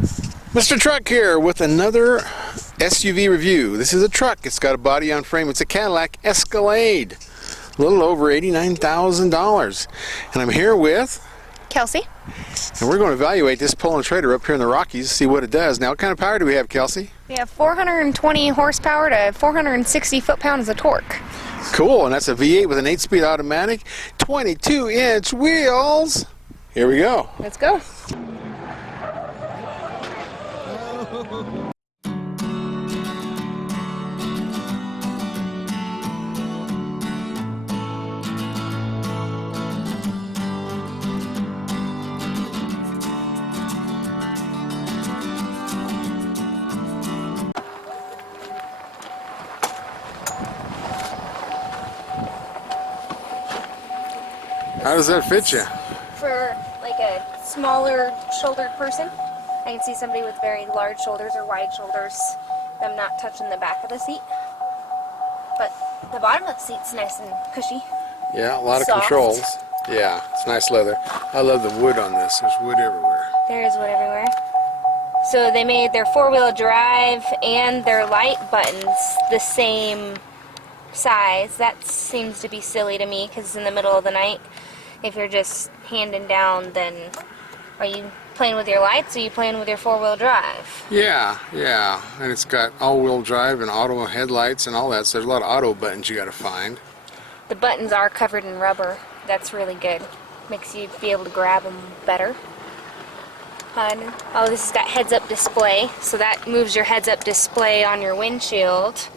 Mr. Truck here with another SUV review. This is a truck. It's got a body on frame. It's a Cadillac Escalade. A little over $89,000. And I'm here with Kelsey. And we're going to evaluate this pulling trailer up here in the Rockies, see what it does. Now, what kind of power do we have, Kelsey? We have 420 horsepower to 460 foot-pounds of torque. Cool, and that's a V8 with an 8-speed automatic, 22-inch wheels. Here we go. Let's go. How does that fit you? For like a smaller shouldered person, I can see somebody with very large shoulders or wide shoulders, them not touching the back of the seat. But the bottom of the seat's nice and cushy. Yeah, a lot of Soft. controls. Yeah, it's nice leather. I love the wood on this. There's wood everywhere. There is wood everywhere. So they made their four-wheel drive and their light buttons the same size. That seems to be silly to me because it's in the middle of the night. If you're just handing down, then are you playing with your lights or are you playing with your four-wheel drive? Yeah, and it's got all-wheel drive and auto headlights and all that, so there's a lot of auto buttons you got to find. The buttons are covered in rubber. That's really good. Makes you be able to grab them better. Oh, this has got heads-up display, so that moves your heads-up display on your windshield.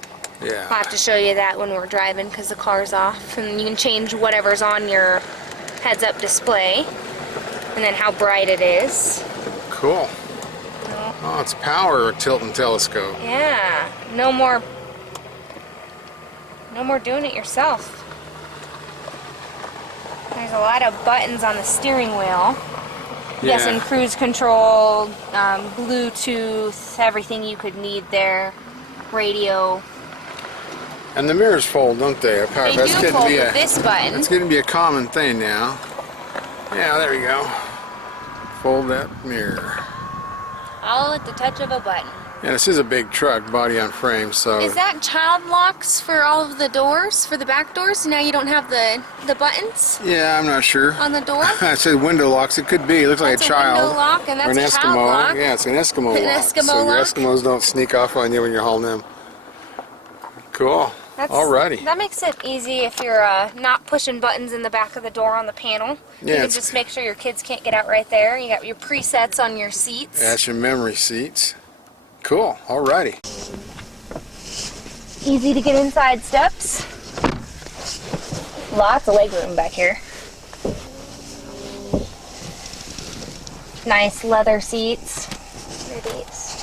Yeah. I'll have to show you that when we're driving because the car's off, and you can change whatever's on your heads-up display and then how bright it is. Cool. Oh, it's power tilt and telescope. Yeah, no more doing it yourself. There's a lot of buttons on the steering wheel. Yeah. Yes, and cruise control, Bluetooth, everything you could need there, radio. And the mirrors fold, don't they? They do fold with this button. That's going to be a common thing now. Yeah, there we go. Fold that mirror. All at the touch of a button. Yeah, this is a big truck, body on frame, so... Is that child locks for all of the doors, for the back doors? Now you don't have the buttons Yeah, I'm not sure. on the door? I said window locks. It could be. It looks like a child. Window lock, and that's or an a Eskimo. child lock. Yeah, it's an Eskimo An lock. Eskimo so your lock? Eskimos don't sneak off on you when you're hauling them. Cool. Alrighty. That makes it easy if you're not pushing buttons in the back of the door on the panel. Yeah, You can just make sure your kids can't get out right there. You got your presets on your seats. That's your memory seats. Cool. Alrighty. Easy to get inside steps. Lots of legroom back here. Nice leather seats. What are these?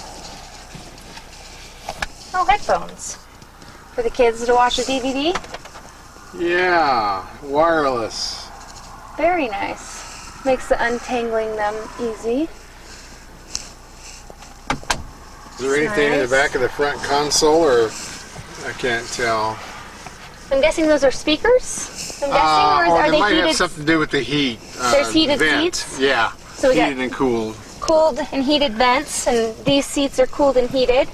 Oh, headphones. For the kids to watch a DVD. Yeah, wireless. Very nice. Makes the untangling them easy. Is there anything in the back of the front console, or I can't tell? I'm guessing those are speakers. I'm guessing, or are they they might heated? have something to do with the heat. There's heated vent. seats? Yeah, So we got heated and cooled. cooled and heated vents, and these seats are cooled and heated.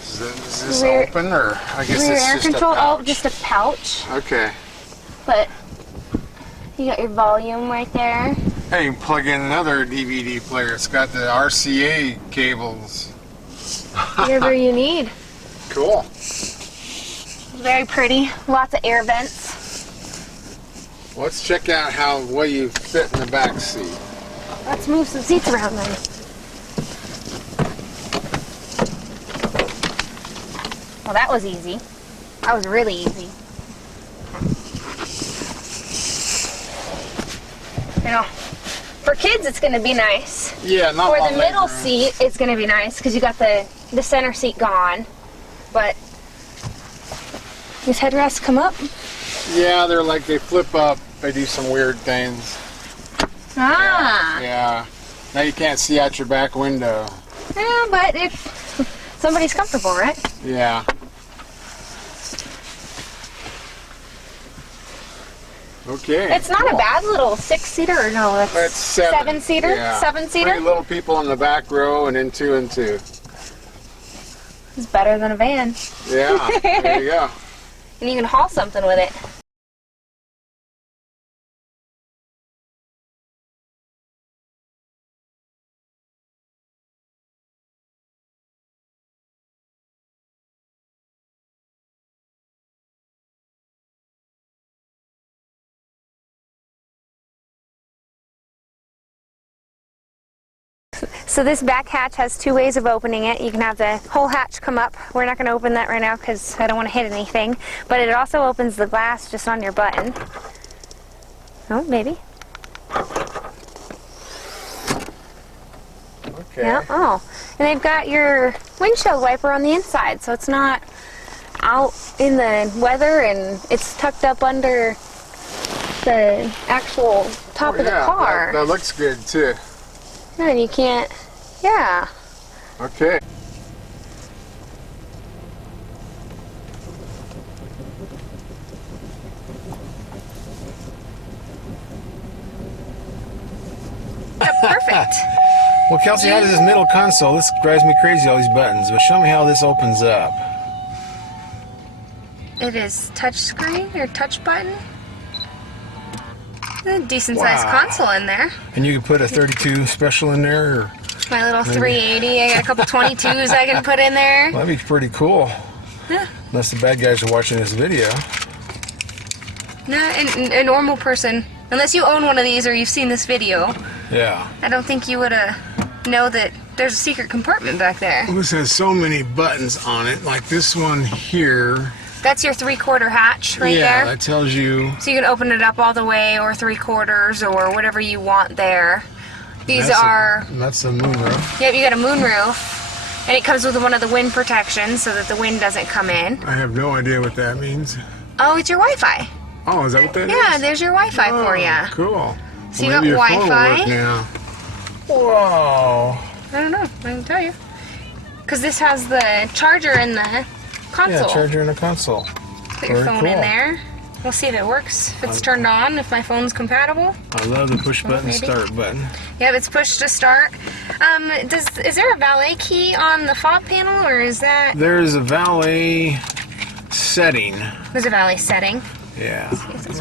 Is this Rear- open, or I guess Rear it's air just control. a pouch? Oh, just a pouch. Okay. But you got your volume right there. Hey, you can plug in another DVD player. It's got the RCA cables. Whatever you need. Cool. Very pretty. Lots of air vents. Let's check out how well you fit in the back seat. Let's move some seats around then. Well, that was easy. That was really easy. You know, for kids it's going to be nice. Yeah, not For long the middle legroom. seat, it's going to be nice because you got the center seat gone. But these headrests come up. Yeah, they're like they flip up. They do some weird things. Ah. Yeah. Now you can't see out your back window. Yeah, but if somebody's comfortable, right? Yeah. Okay. It's not a bad little 6-seater, or no, That's 7-seater? Yeah. 7-seater? 3 little people in the back row and then 2 and 2. It's better than a van. Yeah, there you go. And you can haul something with it. So this back hatch has 2 ways of opening it. You can have the whole hatch come up. We're not going to open that right now because I don't want to hit anything. But it also opens the glass just on your button. Oh, maybe. Okay. Yeah. Oh, and they've got your windshield wiper on the inside, so it's not out in the weather, and it's tucked up under the actual top of the car. That looks good too. Yeah, and you can't. Yeah. Okay. Perfect. Well, Kelsey, how does this middle console? This drives me crazy, all these buttons. But show me how this opens up. It is touch screen or touch button. A decent sized console in there. And you can put a 32 special in there, or My little 380. I got a couple 22s I can put in there. well, that'd be pretty cool. Yeah. Unless the bad guys are watching this video. No, and a normal person, unless you own one of these or you've seen this video, Yeah. I don't think you would know that there's a secret compartment back there. This has so many buttons on it, like this one here. That's your 3/4 hatch right Yeah, there. that tells you. So you can open it up all the way or 3/4 or whatever you want there. These are... That's the moonroof. Yep, you got a moonroof. And it comes with one of the wind protections so that the wind doesn't come in. I have no idea what that means. Oh, it's your Wi-Fi. Oh, is that what that is? Yeah, there's your Wi-Fi for Oh, you. cool. So you Well, got maybe your phone will Wi-Fi? work now. Whoa. I don't know. I can tell you. Because this has the charger in the console. Yeah, charger in the console. Put your Very phone cool. in there. We'll see if it works. If it's turned on, if my phone's compatible. I love the push button maybe. start button. Yep, it's push to start. Is there a valet key on the fob panel, or is that... There's a valet setting. There's a valet setting. Yeah.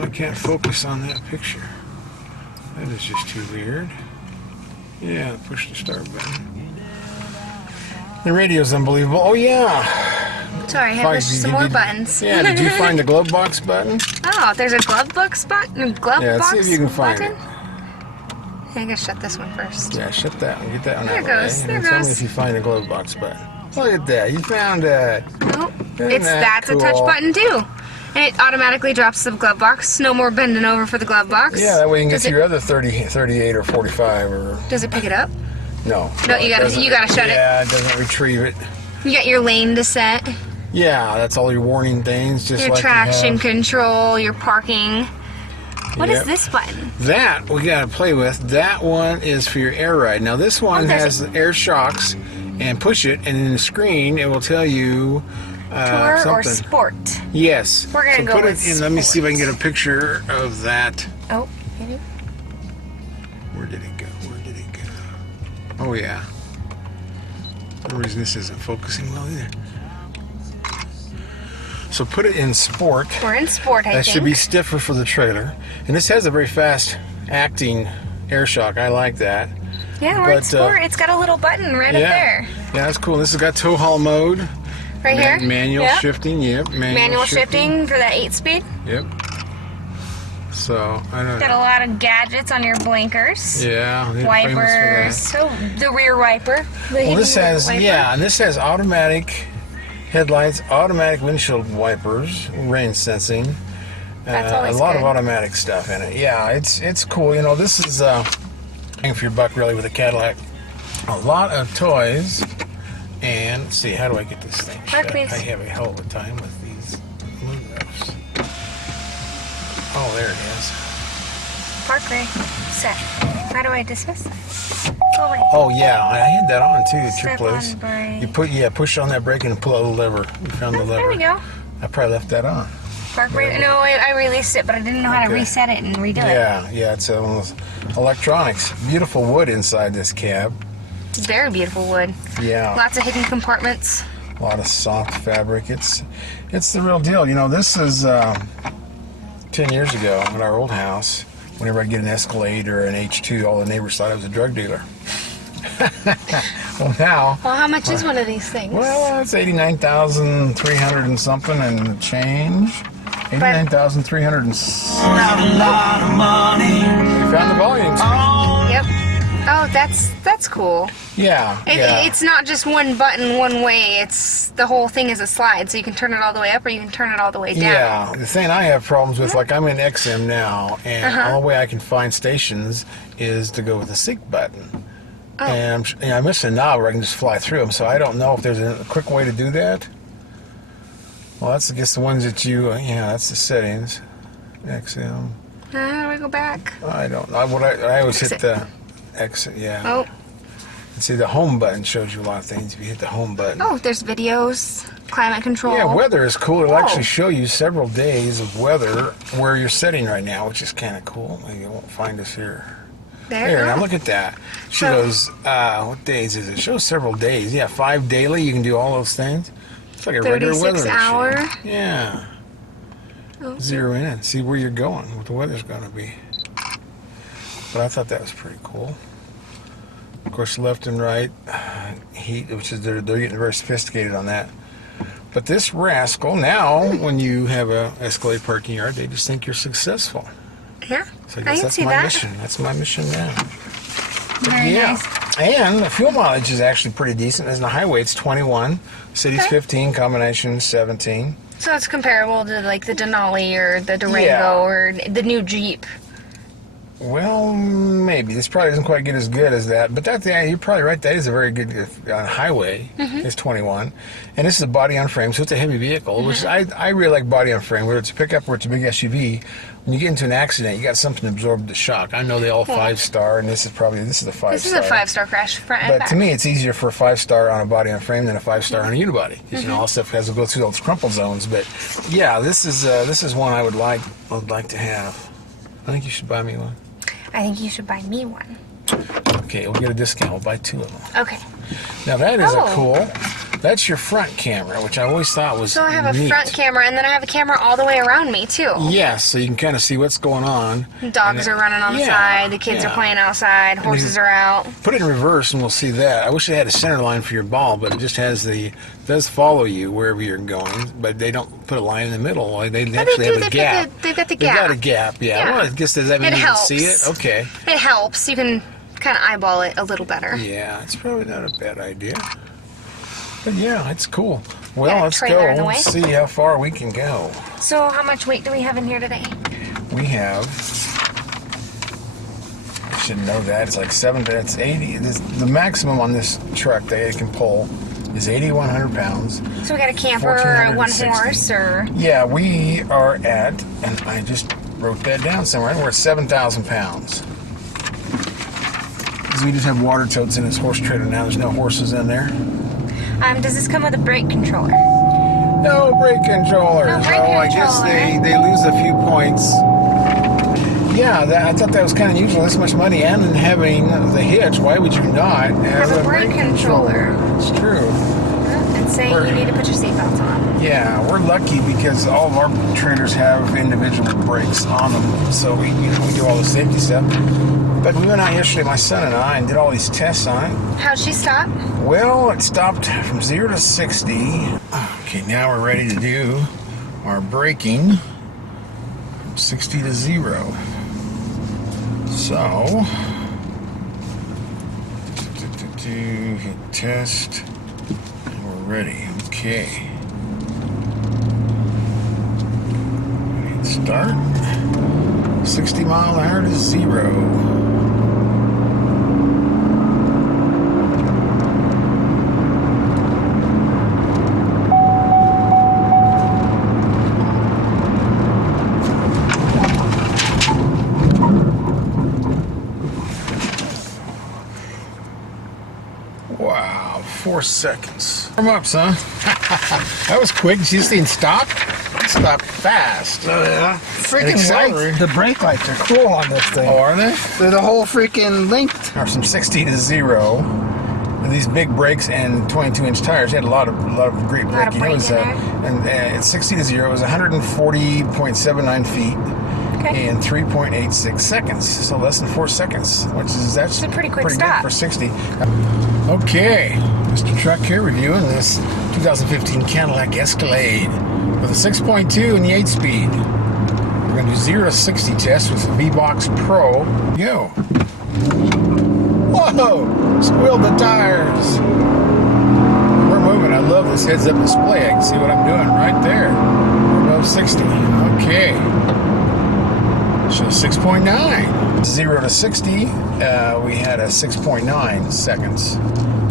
I can't focus on that picture. That is just too weird. Yeah, push the start button. The radio's unbelievable. Oh yeah. Sorry, I have some more buttons. Yeah, did you find the glove box button? Oh, there's a glove box button. Glove Yeah, let's box see if you can find button. it. I gotta shut this one first. Yeah, shut that one. Get that one There out it of the goes, way. there And it tell me goes. if you find the glove box button. Look at that. You found it. Oh, Isn't that that's a touch cool? button too. And it automatically drops the glove box. No more bending over for the glove box. Yeah, that way you can get Does to it- your other 30, 38 or 45 or... Does it pick it up? No. No, it you gotta doesn't. shut it. Yeah, it doesn't retrieve it. You got your lane to set, Yeah, that's all your warning things. Just your like traction you have. control, your parking. What is Yep. this button? That we gotta play with. That one is for your air ride. Now this one there's has air shocks, and push it, and in the screen it will tell you Tour or something. sport? Yes. We're gonna so go put with it in. Let me see if I can sport. get a picture of that. Oh, maybe. Where did it go? Where did it go? Oh yeah. For some reason this isn't focusing well either. So put it in sport. We're in sport, I That think. should be stiffer for the trailer. And this has a very fast acting air shock. I like that. Yeah, we're in but, sport. It's got a little button right up there. Yeah, that's cool. This has got tow haul mode. Right here? Manual Yep. shifting. Yep. Manual shifting for that 8-speed. Yep. So, I don't Got a know. lot of gadgets on your blinkers. Yeah. they're famous Wipers. for that. So the rear wiper. Well, this has, wiper. yeah, and this has automatic headlights, automatic windshield wipers, rain sensing. That's a always lot good. of automatic stuff in it. Yeah, it's cool. You know, this is bang for your buck really with a Cadillac. A lot of toys. And let's see, how do I get this thing Park, shut? please. I have a hell of a time with these moonroofs. Oh, there it is. Park ray. Set. How do I dismiss? Go away. Oh yeah, I had that on too at your Step place. on brake. You push on that brake and pull out the lever. You found the lever. There we go. I probably left that on. Park brake? No, I released it, but I didn't know how to reset it and redo it. Yeah, it's one of those electronics. Beautiful wood inside this cab. Very beautiful wood. Yeah. Lots of hidden compartments. A lot of soft fabric. It's the real deal. You know, this is 10 years ago at our old house. Whenever I get an Escalade or an H2, all the neighbors thought I was a drug dealer. Well, now... Well, how much is one of these things? Well, it's $89,300 and something and change. $89,300 and... Not a lot of money. You found the volume. Yep. Oh, that's cool. Yeah, It's not just one button one way. It's the whole thing is a slide, so you can turn it all the way up or you can turn it all the way down. Yeah, the thing I have problems with, like I'm in XM now, and the only way I can find stations is to go with the sync button. Oh. And I miss a knob where I can just fly through them, so I don't know if there's a quick way to do that. Well, that's, I guess, the ones that you, that's the settings. XM. How do I go back? I don't know. I always hit the exit, Oh. See, the home button shows you a lot of things if you hit the home button. Oh, there's videos, climate control. Yeah, weather is cool. It'll actually show you several days of weather where you're sitting right now, which is kind of cool. You won't find us here. There. Now look at that. She goes, what days is it? It shows several days. Yeah, 5 daily. You can do all those things. It's like a regular weather 36 hour. machine. Yeah. Oh. Zero in and see where you're going, what the weather's going to be. But I thought that was pretty cool. Of course, left and right heat, which is they're getting very sophisticated on that. But this rascal, now when you have a Escalade parking yard, they just think you're successful. Yeah, So I I guess can that's see my that. mission. That's my mission now. Very nice. And the fuel mileage is actually pretty decent. As the highway, it's 21, city's 15, combination 17. So it's comparable to like the Denali or the Durango Yeah. or the new Jeep. Well, maybe. This probably doesn't quite get as good as that. But you're probably right. That is a very good on highway. It's 21. And this is a body on frame, so it's a heavy vehicle, which I really like body on frame, whether it's a pickup or it's a big SUV. When you get into an accident, you got something to absorb the shock. I know they all 5-star, and this is a 5-star. This is a 5-star crash front and But back. to me, it's easier for a 5-star on a body on frame than a 5-star on a unibody, because you know all stuff has to go through those crumple zones. But yeah, this is one I would like to have. I think you should buy me one. I think you should buy me one. Okay, we'll get a discount. We'll buy 2 of them. Okay. Now that is Oh. a cool. That's your front camera, which I always thought was So I have a neat. front camera, and then I have a camera all the way around me too. Yes, so you can kind of see what's going on. Dogs are running on the side. The kids are playing outside. Horses are out. Put it in reverse, and we'll see that. I wish it had a center line for your ball, but it just has does follow you wherever you're going. But they don't put a line in the middle. They actually have a gap. They've got the They've gap. got a gap. Yeah. Yeah. Well, I guess does that mean It you helps. can see it? Okay. It helps. You can kind of eyeball it a little better. Yeah, it's probably not a bad idea. But yeah, it's cool. Well, Got a let's trailer in the go. way. Let's see how far we can go. So how much weight do we have in here today? We have, I should know that, it's like 80. The maximum on this truck that it can pull is 8,100 pounds. So we got a camper or a 1 horse or... Yeah, we are at, and I just wrote that down somewhere, we're at 7,000 pounds. Because we just have water totes in this horse trailer now, there's no horses in there. Does this come with a brake controller? No brake controllers. No brake I guess controller. they lose a few points. Yeah, I thought that was kind of unusual. This much money and having the hitch. Why would you not have a brake controller? It's true. And saying you need to put your seatbelts on. Yeah, we're lucky because all of our trailers have individual brakes on them, so we do all the safety stuff. But we went out yesterday, my son and I, and did all these tests on it. How'd she stop? Well, it stopped from 0 to 60. Okay, now we're ready to do our braking from 60 to 0. So, hit test, and we're ready. Okay. Hit start. 60 mile an hour to 0. Wow, 4 seconds. Warm up, son. That was quick. Did you just in stop? It stopped fast. Oh yeah. Freaking accelerator. lights. The brake lights are cool on this thing. Oh, are they? They're the whole freaking length. Or from 60 to 0. With these big brakes and 22-inch tires, you had a lot of great lot of braking. It was, brake in and at 60 to 0, it was 140.79 feet. Okay. In 3.86 seconds, so less than 4 seconds, which is that's a pretty quick good stop. for 60. Okay, Mr. Truck here reviewing this 2015 Cadillac Escalade with a 6.2 and the 8-speed. We're going to do 0 to 60 test with the V-Box Pro. Go. Whoa! Squealed the tires. We're moving. I love this heads-up display. I can see what I'm doing right there. We're above 60. Okay. So 6.9. 0 to 60, we had a 6.9 seconds.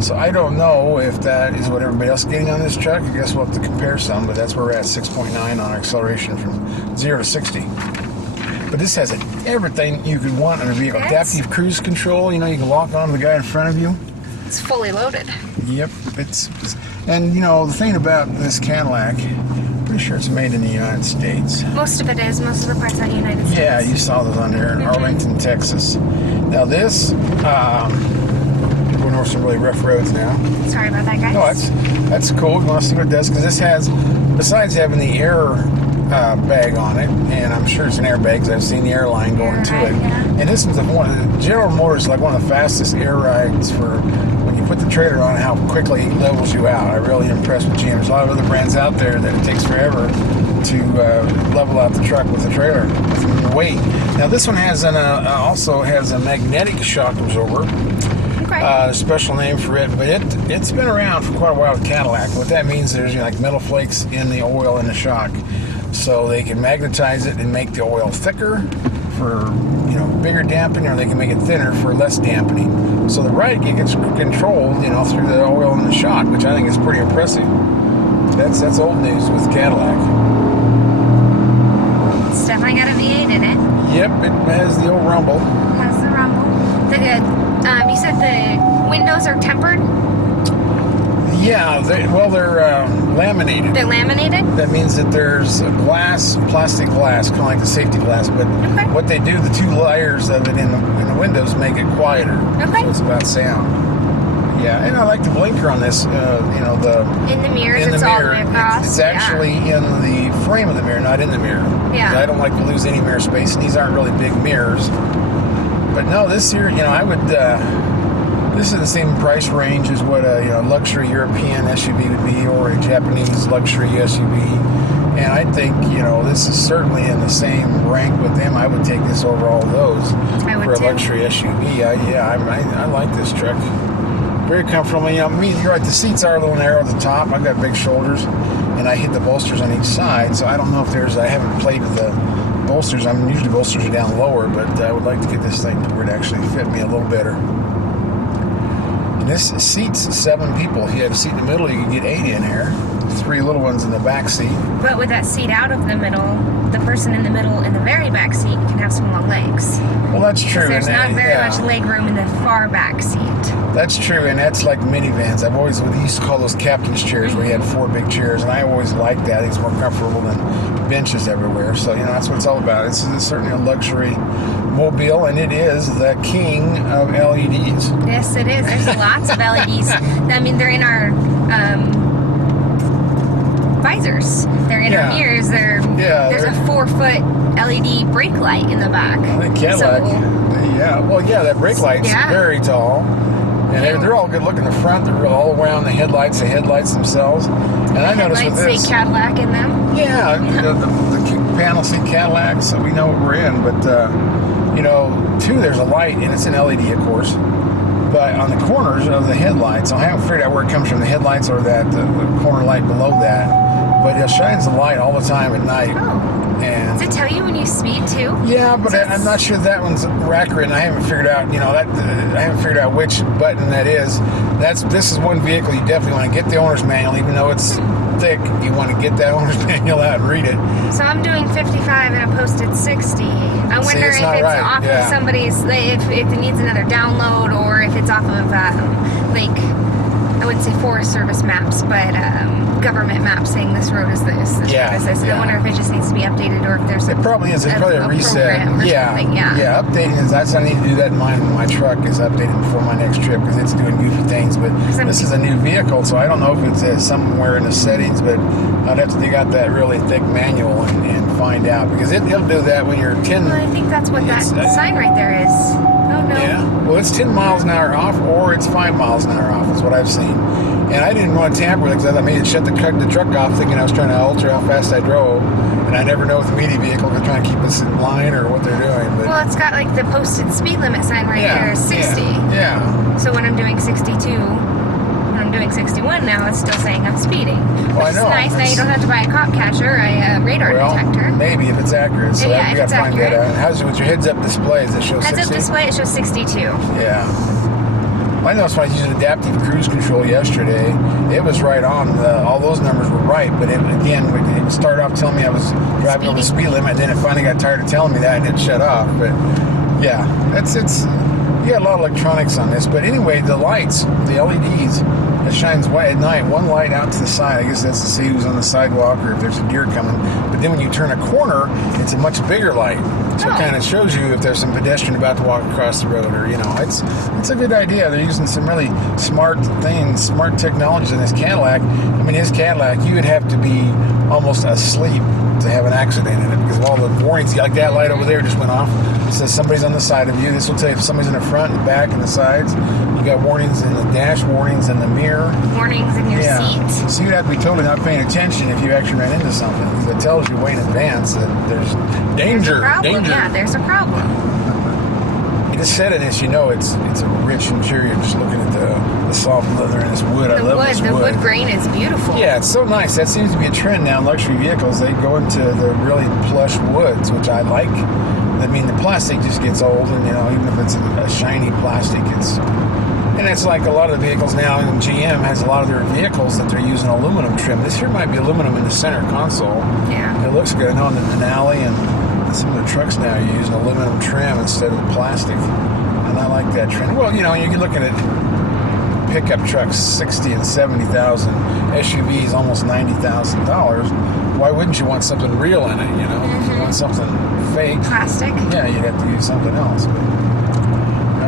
So I don't know if that is what everybody else is getting on this truck. I guess we'll have to compare some, but that's where we're at, 6.9 on our acceleration from 0 to 60. But this has everything you could want in a vehicle. Yes. Adaptive cruise control, you know, you can lock on to the guy in front of you. It's fully loaded. Yep, and you know, the thing about this Cadillac, pretty sure it's made in the United States. Most of it is. Most of the parts are United States. Yeah, you saw those on there in Arlington, Texas. Now this, we're going over some really rough roads now. Sorry about that, guys. No, that's cool. We want to see what it does, because this has, besides having the air bag on it, and I'm sure it's an airbag because I've seen the air line going to it. Yeah. And this is General Motors is like one of the fastest air rides for when you put the trailer on, how quickly it levels you out. I'm really impressed with GM. There's a lot of other brands out there that it takes forever to level out the truck with the trailer with the weight. Now this one has also has a magnetic shock absorber. Okay. Special name for it, but it's been around for quite a while with Cadillac. What that means, there's like metal flakes in the oil in the shock, so they can magnetize it and make the oil thicker for bigger dampening, or they can make it thinner for less dampening. So the ride gets controlled, through the oil in the shock, which I think is pretty impressive. That's old news with Cadillac. It's definitely got a V8 in it. Yep, it has the old rumble. Has the rumble. You said the windows are tempered? Yeah, they're laminated. They're laminated? That means that there's a plastic glass, kind of like the safety glass, but what they do, the two layers of it in the windows make it quieter. Okay. So it's about sound. Yeah, and I like the blinker on this, In the mirrors, it's all the way across. It's actually in the frame of the mirror, not in the mirror. Yeah. I don't like to lose any mirror space, and these aren't really big mirrors. But no, this here, I would... this is the same price range as what a luxury European SUV would be, or a Japanese luxury SUV. And I think this is certainly in the same rank with them. I would take this over all those for a luxury SUV. I like this truck. Very comfortable. You're right. The seats are a little narrow at the top. I've got big shoulders, and I hit the bolsters on each side. So I don't know if I haven't played with the bolsters. Usually bolsters are down lower, but I would like to get this thing to where it actually fit me a little better. And this seats 7 people. If you have a seat in the middle, you can get 8 in here. 3 little ones in the back seat. But with that seat out of the middle, the person in the middle in the very back seat can have some long legs. Well, that's true. There's not very much leg room in the far back seat. That's true, and that's like minivans. We used to call those captain's chairs, where you had 4 big chairs, and I always liked that. It's more comfortable than benches everywhere. So, that's what it's all about. It's certainly a luxury mobile, and it is the king of LEDs. Yes, it is. There's lots of LEDs. I mean, they're in our visors. They're in our mirrors. There's a 4-foot LED brake light in the back. The Cadillac. That brake light's very tall. And they're all good looking. The front, they're all around the headlights themselves. And I noticed with this, say Cadillac in them. Yeah, the panel see Cadillac, so we know what we're in. But too, there's a light, and it's an LED, of course. But on the corners of the headlights, I haven't figured out where it comes from, the headlights or the corner light below that. But it shines the light all the time at night. Oh. And does it tell you when you speed too? Yeah, but I'm not sure that one's accurate, and I haven't figured out, I haven't figured out which button that is. This is one vehicle you definitely want to get the owner's manual, even though it's thick. You want to get that owner's manual out and read it. So I'm doing 55 and I posted 60. I wonder if it's off of somebody's, if it needs another download, or if it's off of I wouldn't say Forest Service maps, but government maps saying this road is this road is this. Yeah. I wonder if it just needs to be updated or if there's It probably is. It's probably a reset. program or something. Yeah. Updating is. That's I need to do that in my truck is updating before my next trip because it's doing goofy things. But this is a new vehicle, so I don't know if it's somewhere in the settings. But I'd have to dig out that really thick manual and find out because it'll do that when you're 10. Well, I think that's what that sign right there is. Oh no. Yeah. Well, it's 10 miles an hour off, or it's 5 miles an hour off, is what I've seen. And I didn't want to tamper with it because I made it shut the truck off, thinking I was trying to alter how fast I drove. And I never know with a media vehicle if they're trying to keep us in line or what they're doing. But Well, it's got like the posted speed limit sign right there is 60. Yeah. So when I'm doing 62, when I'm doing 61 now, it's still saying I'm speeding. Well, Which I know. is nice. Now you don't have to buy a cop catcher, a radar detector. Maybe if it's accurate. So Yeah, we if got it's to find that accurate. out. How's it with your heads-up display? Does it show 60? Heads up display, it shows 62. Yeah. Well, I know it's when I was using adaptive cruise control yesterday. It was right on. All those numbers were right, but it would start off telling me I was driving over the speed limit, and then it finally got tired of telling me that and it shut off. But yeah, it's you got a lot of electronics on this. But anyway, the lights, the LEDs, it shines white at night. One light out to the side. I guess that's to see who's on the sidewalk or if there's a deer coming. But then when you turn a corner, it's a much bigger light. So it kind of shows you if there's some pedestrian about to walk across the road, or it's a good idea. They're using some really smart things, smart technologies in this Cadillac. I mean, his Cadillac, you would have to be almost asleep to have an accident in it because of all the warnings. Like that light over there just went off. It says somebody's on the side of you. This will tell you if somebody's in the front, and back, and the sides. You got warnings in the dash, warnings in the mirror. Warnings in your seat. So you'd have to be totally not paying attention if you actually ran into something because it tells you way in advance that there's danger. There's a problem. Danger. Yeah, there's a problem. You just said it as you know, it's a rich interior. Just looking at the soft leather and this wood. I love this wood. The wood grain is beautiful. Yeah, it's so nice. That seems to be a trend now in luxury vehicles. They go into the really plush woods, which I like. I mean, the plastic just gets old, and even if it's a shiny plastic, it's like a lot of the vehicles now. And GM has a lot of their vehicles that they're using aluminum trim. This here might be aluminum in the center console. Yeah. It looks good. I know in the Denali and some of the trucks now you're using aluminum trim instead of the plastic, and I like that trend. Well, you're looking at pickup trucks, 60 and 70,000, SUVs almost $90,000. Why wouldn't you want something real in it? If you want something fake, Plastic. yeah, you'd have to use something else. But,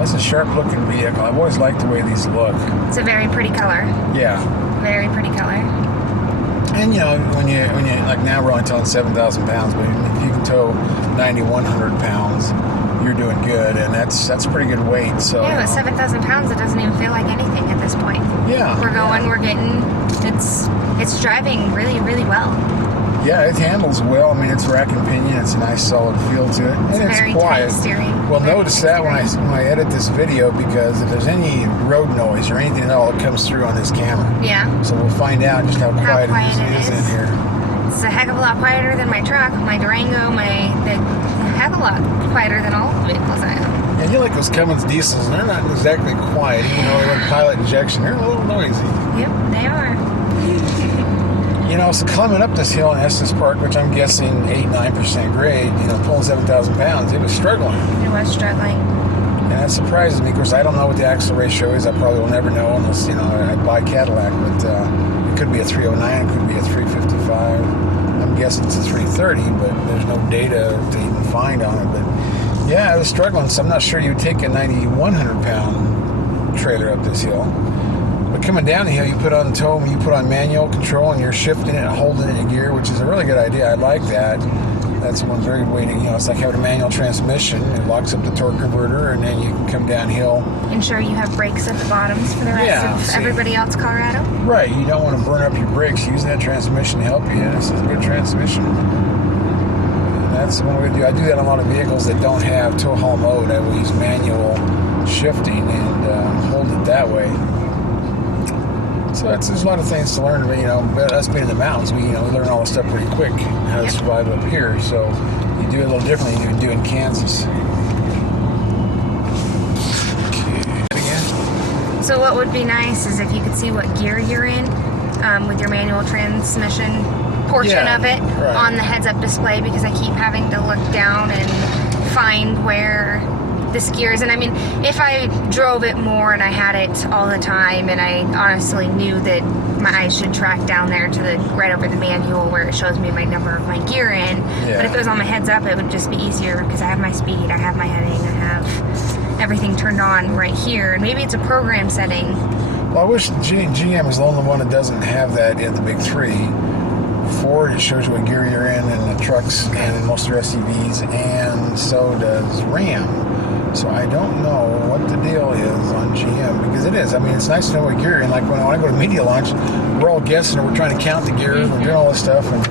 it's a sharp-looking vehicle. I've always liked the way these look. It's a very pretty color. Yeah. Very pretty color. And when you like now we're only towing 7,000 pounds, but if you can tow 9,100 pounds, you're doing good, and that's pretty good weight. So Yeah, with 7,000 pounds, it doesn't even feel like anything at this point. Yeah. We're going. We're getting. It's driving really, really well. Yeah, it handles well. I mean, it's rack and pinion. It's a nice, solid feel to it, and it's very quiet. tight steering. Well, Very notice tight that when I edit this video, because if there's any road noise or anything at all, it comes through on this camera. Yeah. So we'll find out just how quiet it is in here. It's a heck of a lot quieter than my truck, my Durango, a heck of a lot quieter than all the vehicles I own. Yeah, you like those Cummins diesels, and they're not exactly quiet, even though they run pilot injection. They're a little noisy. Yep, they are. So climbing up this hill in Estes Park, which I'm guessing 8-9% grade, pulling 7,000 pounds, it was struggling. It was struggling. And that surprises me. Of course, I don't know what the axle ratio is. I probably will never know unless, I buy Cadillac. But it could be a 309, it could be a 355. I'm guessing it's a 330, but there's no data to even find on it. But yeah, I was struggling, so I'm not sure you would take a 9,100 pound trailer up this hill. But coming down the hill, you put on tow, you put on manual control, and you're shifting it and holding it in gear, which is a really good idea. I like that. That's one very good way to, it's like having a manual transmission. It locks up the torque converter, and then you can come downhill. Ensure you have brakes at the bottoms for the rest of everybody else Colorado. Right. You don't want to burn up your brakes using that transmission to help you. This is a good transmission. And that's one way to do. I do that on a lot of vehicles that don't have tow haul mode. I will use manual shifting and hold it that way. So there's a lot of things to learn. But us being in the mountains, we learn all this stuff pretty quick, how to survive up here. So you do it a little differently than you do in Kansas. So what would be nice is if you could see what gear you're in with your manual transmission portion of it on the heads-up display, because I keep having to look down and find where this gears. And I mean, if I drove it more and I had it all the time, and I honestly knew that my eyes should track down there to the right over the manual where it shows me my number of my gear in. Yeah. But if it was on my heads up, it would just be easier because I have my speed, I have my heading, I have everything turned on right here. And maybe it's a program setting. Well, I wish GM is the only one that doesn't have that in the big three. Ford, it shows you what gear you're in the trucks and in most of their SUVs, and so does Ram. So I don't know what the deal is on GM, because it is. I mean, it's nice to know what gear you're in. Like when I go to media launch, we're all guessing and we're trying to count the gears, we're doing all this stuff, and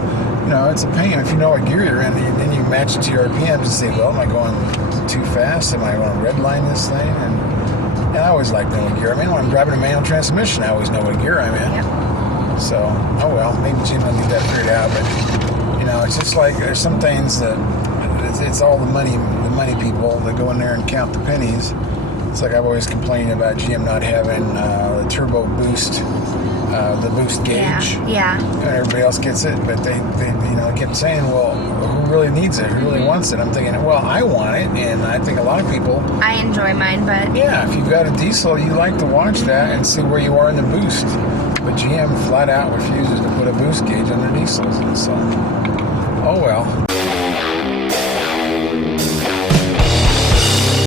you know, it's a pain. If you know what gear you're in, then you match it to your RPMs and say, well, am I going too fast? Am I going to redline this thing? And I always like knowing what gear I'm in. When I'm driving a manual transmission, I always know what gear I'm in. Yep. So, oh well, maybe Jim will get that figured out. But you know, it's just like there's some things that it's all the money people that go in there and count the pennies. It's like I've always complained about GM not having the turbo boost, the boost gauge. Yeah. And everybody else gets it, but they kept saying, well, who really needs it? Who really wants it? I'm thinking, well, I want it, and I think a lot of people. I enjoy mine, but Yeah, if you've got a diesel, you like to watch that and see where you are in the boost. But GM flat out refuses to put a boost gauge on their diesels, and so, oh well.